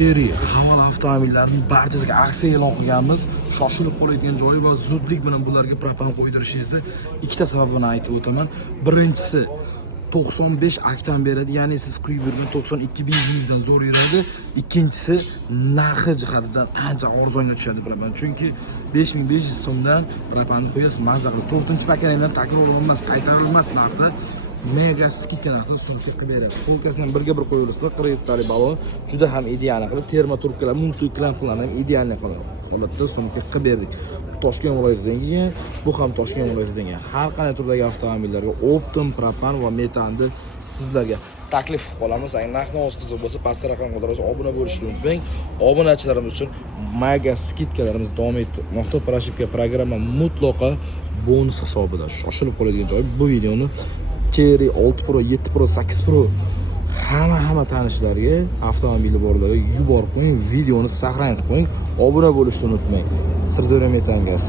Cherry havola avtomobillarining barchasiga aksiya e'lon qilganmiz. Shoshilib qoladigan joyi va zudlik bilan bularga propan qo'ydirishingizni ikkita sababini aytib o'taman. Birinchisi 95 aktan beradi, ya'ni siz quyib yurgan 92 benzindan zo'r yuradi. Ikkinchisi narxi jihatidan ancha arzonga tushadi bilaman. Chunki 5500 so'mdan propanni qo'yasiz, mazza qilasiz. 4-pakandan takrorlanmas, qaytarilmas narxda mega skidka narxida sumka qilib beradi. Polkasidan birga bir qo'yilsa, 47 talik balon juda ham ideal qilib, terma turkalar, multiklamplalarni ham ideal holatda sumka qilib berdik. Toshkent viloyatidan kelgan, bu ham Toshkent viloyatidan kelgan. Har qanday turdagi avtomobillarga optim, propan va metanni sizlarga taklif qilamiz. Agar narx-navos qiziq bo'lsa, pastda raqam qoldirasiz, obuna bo'lishni unutmang. Obunachilarimiz uchun mega skidkalarimiz davom etmoqda. Parashipka programma mutlaqo bonus hisobida. Shoshilib qoladigan joy bu videoni Cherry 6 Pro, 7 Pro, 8 Pro hamma tanishlarga, avtomobili borlarga yuborib qo'ying, videoni saqlang qilib qo'ying, obuna bo'lishni unutmang. Sirdaryo Metan Gaz.